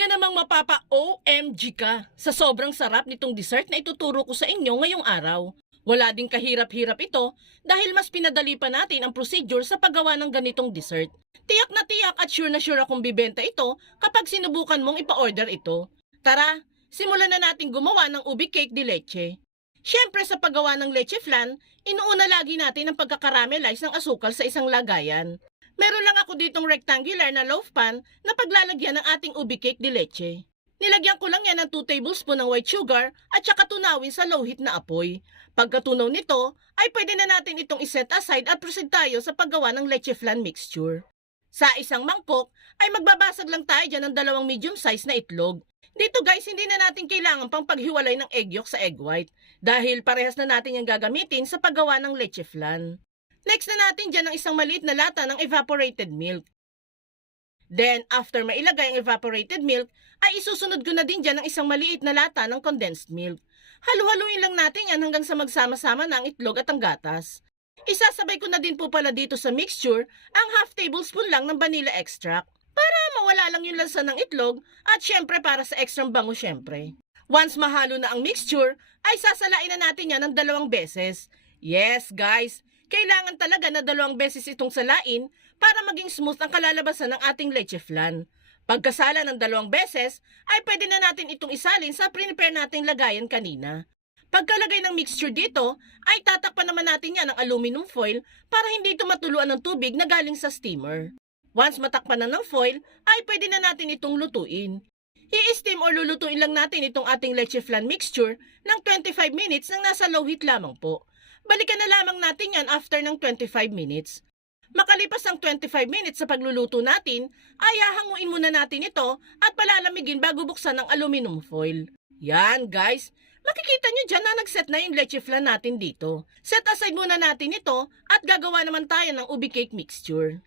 Talaga namang mapapa OMG ka sa sobrang sarap nitong dessert na ituturo ko sa inyo ngayong araw. Wala ding kahirap-hirap ito dahil mas pinadali pa natin ang procedure sa paggawa ng ganitong dessert. Tiyak na tiyak at sure na sure akong bibenta ito kapag sinubukan mong ipa-order ito. Tara, simulan na natin gumawa ng ubi cake de leche. Siyempre sa paggawa ng leche flan, inuuna lagi natin ang pagkakaramelize ng asukal sa isang lagayan. Meron lang ako ditong rectangular na loaf pan na paglalagyan ng ating ubi cake de leche. Nilagyan ko lang yan ng 2 tablespoon ng white sugar at saka tunawin sa low heat na apoy. Pagkatunaw nito, ay pwede na natin itong iset aside at proceed tayo sa paggawa ng leche flan mixture. Sa isang mangkok, ay magbabasag lang tayo dyan ng dalawang medium size na itlog. Dito guys, hindi na natin kailangan pang paghiwalay ng egg yolk sa egg white dahil parehas na natin yung gagamitin sa paggawa ng leche flan. Next na natin dyan ang isang maliit na lata ng evaporated milk. Then, after mailagay ang evaporated milk, ay isusunod ko na din dyan ang isang maliit na lata ng condensed milk. Halu-haluin lang natin yan hanggang sa magsama-sama na ang itlog at ang gatas. Isasabay ko na din po pala dito sa mixture ang half tablespoon lang ng vanilla extract para mawala lang yung lansa ng itlog at syempre para sa extra bango syempre. Once mahalo na ang mixture, ay sasalain na natin yan ng dalawang beses. Yes, guys, kailangan talaga na dalawang beses itong salain para maging smooth ang kalalabasan ng ating leche flan. Pagkasala ng dalawang beses, ay pwede na natin itong isalin sa prepare nating lagayan kanina. Pagkalagay ng mixture dito, ay tatakpan naman natin yan ng aluminum foil para hindi ito matuluan ng tubig na galing sa steamer. Once matakpan na ng foil, ay pwede na natin itong lutuin. I-steam or lulutuin lang natin itong ating leche flan mixture ng 25 minutes nang nasa low heat lamang po. Balikan na lamang natin yan after ng 25 minutes. Makalipas ang 25 minutes sa pagluluto natin, ay hahanguin muna natin ito at palalamigin bago buksan ang aluminum foil. Yan guys, makikita nyo dyan na nagset na yung leche flan natin dito. Set aside muna natin ito at gagawa naman tayo ng ubi cake mixture.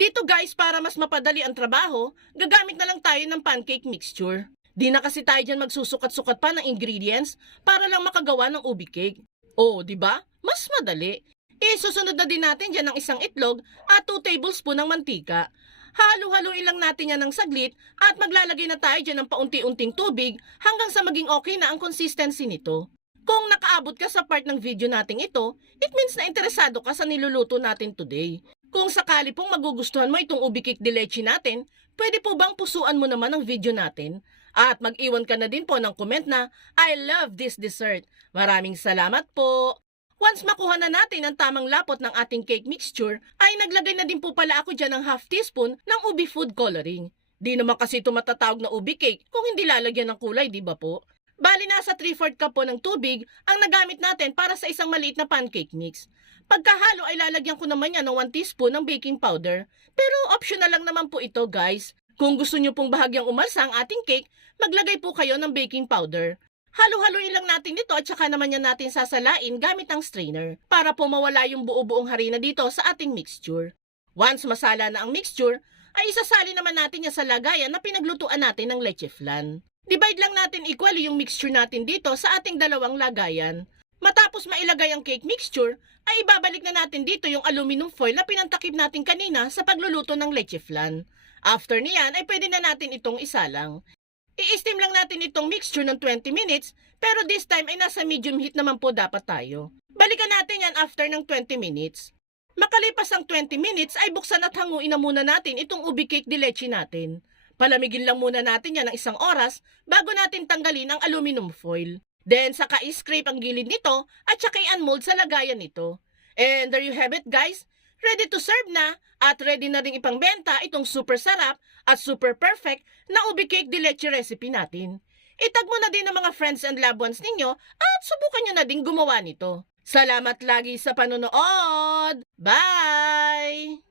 Dito guys, para mas mapadali ang trabaho, gagamit na lang tayo ng pancake mixture. Di na kasi tayo dyan magsusukat-sukat pa ng ingredients para lang makagawa ng ubi cake. Oo, di ba? Mas madali. Isusunod na din natin dyan ng isang itlog at 2 tablespoon ng mantika. Halo-haluin lang natin yan ng saglit at maglalagay na tayo dyan ng paunti-unting tubig hanggang sa maging okay na ang consistency nito. Kung nakaabot ka sa part ng video nating ito, it means na interesado ka sa niluluto natin today. Kung sakali pong magugustuhan mo itong ubi cake de leche natin, pwede po bang pusuan mo naman ang video natin? At mag-iwan ka na din po ng comment na, I love this dessert. Maraming salamat po. Once makuha na natin ang tamang lapot ng ating cake mixture, ay naglagay na din po pala ako dyan ng half teaspoon ng ubi food coloring. Di naman kasi ito matatawag na ubi cake kung hindi lalagyan ng kulay, di ba po? Bali nasa 3-4 cup po ng tubig ang nagamit natin para sa isang maliit na pancake mix. Pagkahalo ay lalagyan ko naman yan ng 1 teaspoon ng baking powder. Pero optional lang naman po ito guys. Kung gusto nyo pong bahagyang umalsa ang ating cake, maglagay po kayo ng baking powder. Halo-haluin lang natin ito at saka naman yan natin sasalain gamit ang strainer para po mawala yung buo-buong harina dito sa ating mixture. Once masala na ang mixture, ay isasali naman natin yan sa lagayan na pinaglutuan natin ng leche flan. Divide lang natin equally yung mixture natin dito sa ating dalawang lagayan. Matapos mailagay ang cake mixture, ay ibabalik na natin dito yung aluminum foil na pinantakip natin kanina sa pagluluto ng leche flan. After niyan ay pwede na natin itong isalang. I-steam lang natin itong mixture ng 20 minutes, pero this time ay nasa medium heat naman po dapat tayo. Balikan natin yan after ng 20 minutes. Makalipas ang 20 minutes ay buksan at hanguin na muna natin itong ubi cake de leche natin. Palamigin lang muna natin yan ng isang oras bago natin tanggalin ang aluminum foil. Then saka i-scrape ang gilid nito at saka i-unmold sa lagayan nito. And there you have it guys. Ready to serve na at ready na rin ipangbenta itong super sarap at super perfect na ubi cake de leche recipe natin. Itag mo na din ng mga friends and loved ones ninyo at subukan nyo na din gumawa nito. Salamat lagi sa panonood! Bye!